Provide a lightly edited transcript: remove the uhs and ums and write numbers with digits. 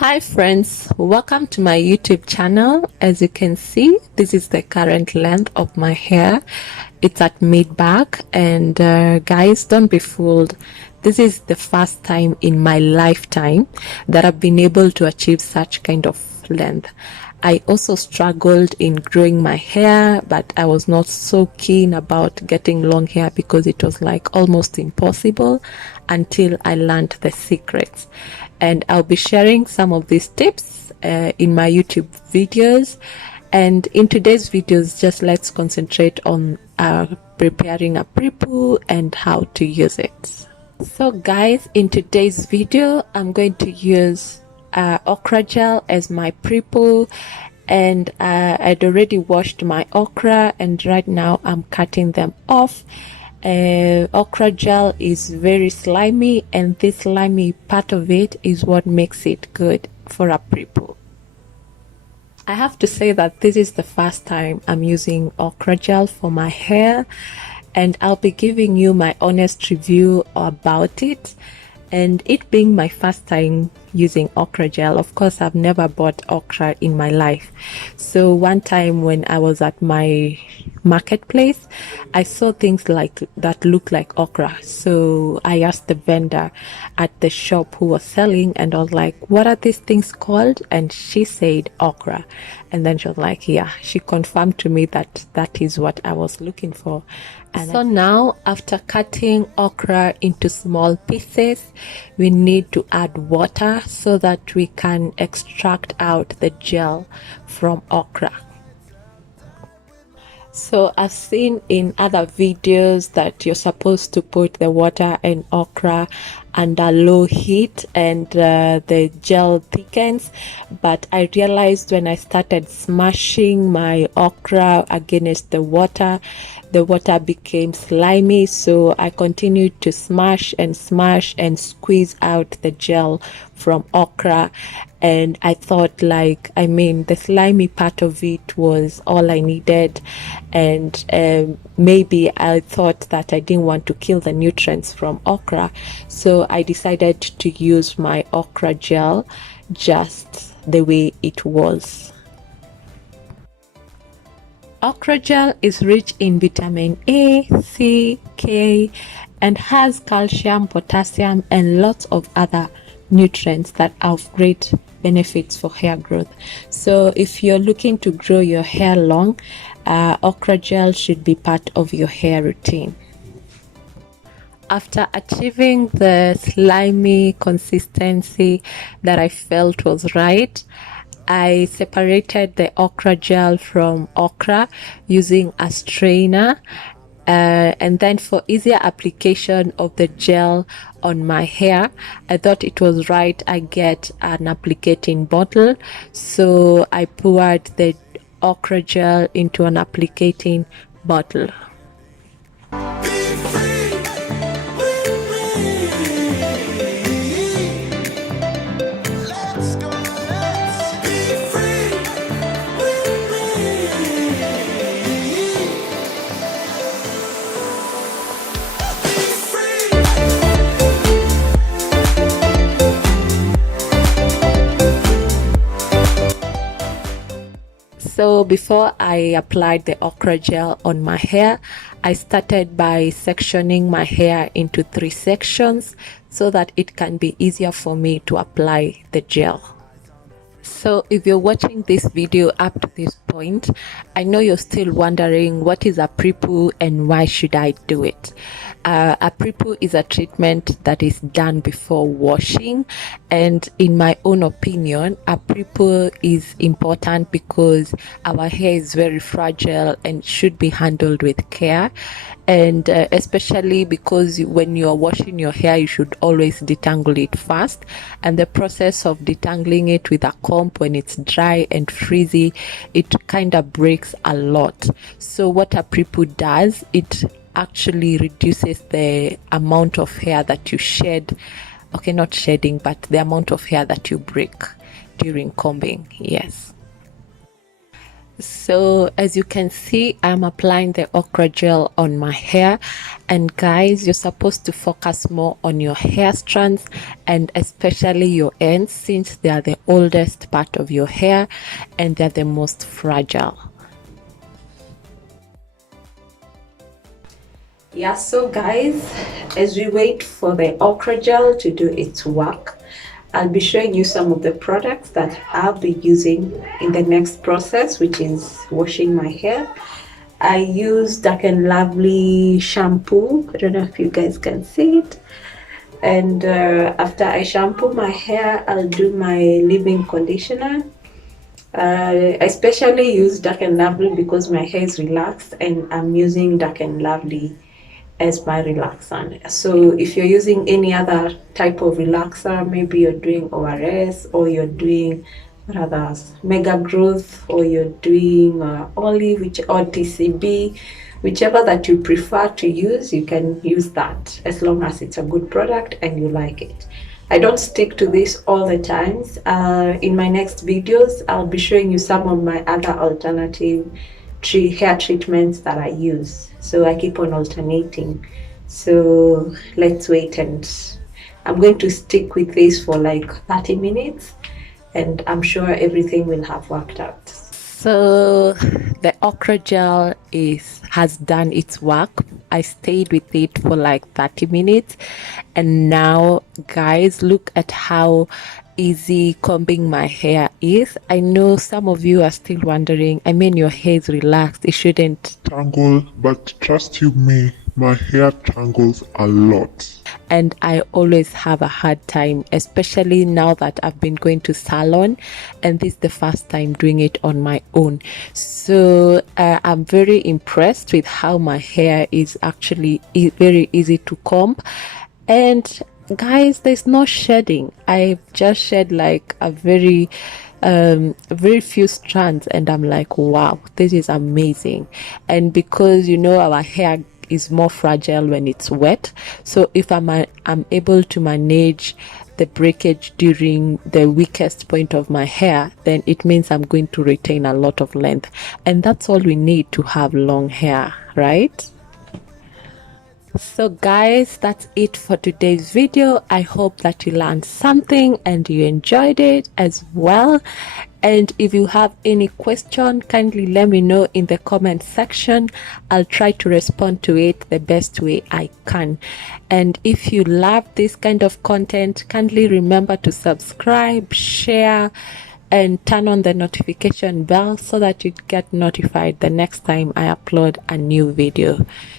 Hi friends, welcome to my YouTube channel. As you can see, this is the current length of my hair. It's at mid-back, and guys, don't be fooled. This is the first time in my lifetime that I've been able to achieve such kind of length. I also struggled in growing my hair, but I was not so keen about getting long hair because it was like almost impossible until I learned the secrets. And I'll be sharing some of these tips in my YouTube videos. And in today's videos, just let's concentrate on preparing a pre-poo and how to use it. So guys, in today's video, I'm going to use okra gel as my pre-poo, and I'd already washed my okra, and right now I'm cutting them off. Okra gel is very slimy, and this slimy part of it is what makes it good for a pre-poo. I have to say that this is the first time I'm using okra gel for my hair, and I'll be giving you my honest review about it. And it being my first time using okra gel, of course I've never bought okra in my life. So one time when I was at my marketplace, I saw things like that look like okra. So I asked the vendor at the shop who was selling, and I was like, what are these things called? And she said okra. And then she was like, yeah, she confirmed to me that that is what I was looking for. And so now, after cutting okra into small pieces, we need to add water so that we can extract out the gel from okra. So I've seen in other videos that you're supposed to put the water and okra under low heat and the gel thickens, but I realized when I started smashing my okra against the water became slimy. So I continued to smash and squeeze out the gel from okra, and I thought, the slimy part of it was all I needed, and maybe I thought that I didn't want to kill the nutrients from okra, so I decided to use my okra gel just the way it was. Okra gel is rich in vitamin A, C, K, and has calcium, potassium, and lots of other nutrients that are of great benefits for hair growth. So if you're looking to grow your hair long, okra gel should be part of your hair routine. After achieving the slimy consistency that I felt was right, I separated the okra gel from okra using a strainer, and then for easier application of the gel on my hair, I thought it was right I get an applicating bottle. So I poured the okra gel into an applicating bottle. So before I applied the okra gel on my hair, I started by sectioning my hair into 3 sections so that it can be easier for me to apply the gel. So if you're watching this video up to this point, I know you're still wondering what is a pre-poo and why should I do it. A pre-poo is a treatment that is done before washing, and in my own opinion, a pre-poo is important because our hair is very fragile and should be handled with care, and especially because when you're washing your hair, you should always detangle it first, and the process of detangling it with a comb when it's dry and frizzy, it kind of breaks a lot. So what a pre-poo does, it actually reduces the amount of hair that you shed. Okay, not shedding, but the amount of hair that you break during combing. Yes. So as you can see, I'm applying the okra gel on my hair, and guys, you're supposed to focus more on your hair strands and especially your ends, since they are the oldest part of your hair and they're the most fragile. Yeah, so guys, as we wait for the okra gel to do its work, I'll be showing you some of the products that I'll be using in the next process, which is washing my hair. I use Dark and Lovely shampoo. I don't know if you guys can see it. And after I shampoo my hair, I'll do my leave-in conditioner. I especially use Dark and Lovely because my hair is relaxed, and I'm using Dark and Lovely as my relaxant. So if you're using any other type of relaxer, maybe you're doing ORS or you're doing rather mega growth, or you're doing olive or TCB, whichever that you prefer to use, you can use that as long as it's a good product and you like it. I don't stick to this all the times. In my next videos, I'll be showing you some of my other alternative hair treatments that I use. So I keep on alternating. So let's wait, and I'm going to stick with this for like 30 minutes, and I'm sure everything will have worked out. So the okra gel has done its work. I stayed with it for like 30 minutes, and now guys, look at how easy combing my hair is. I know some of you are still wondering, I mean, your hair is relaxed, it shouldn't tangle, but trust you me, my hair tangles a lot. And I always have a hard time, especially now that I've been going to salon, and this is the first time doing it on my own. So I'm very impressed with how my hair is actually very easy to comb. And guys, there's no shedding. I've just shed like a very few strands, and I'm like, wow, this is amazing. And because you know our hair is more fragile when it's wet, so if I'm able to manage the breakage during the weakest point of my hair, then it means I'm going to retain a lot of length, and that's all we need to have long hair, right? So guys, that's it for today's video. I hope that you learned something and you enjoyed it as well. And if you have any question, kindly let me know in the comment section. I'll try to respond to it the best way I can. And if you love this kind of content, kindly remember to subscribe, share, and turn on the notification bell so that you get notified the next time I upload a new video.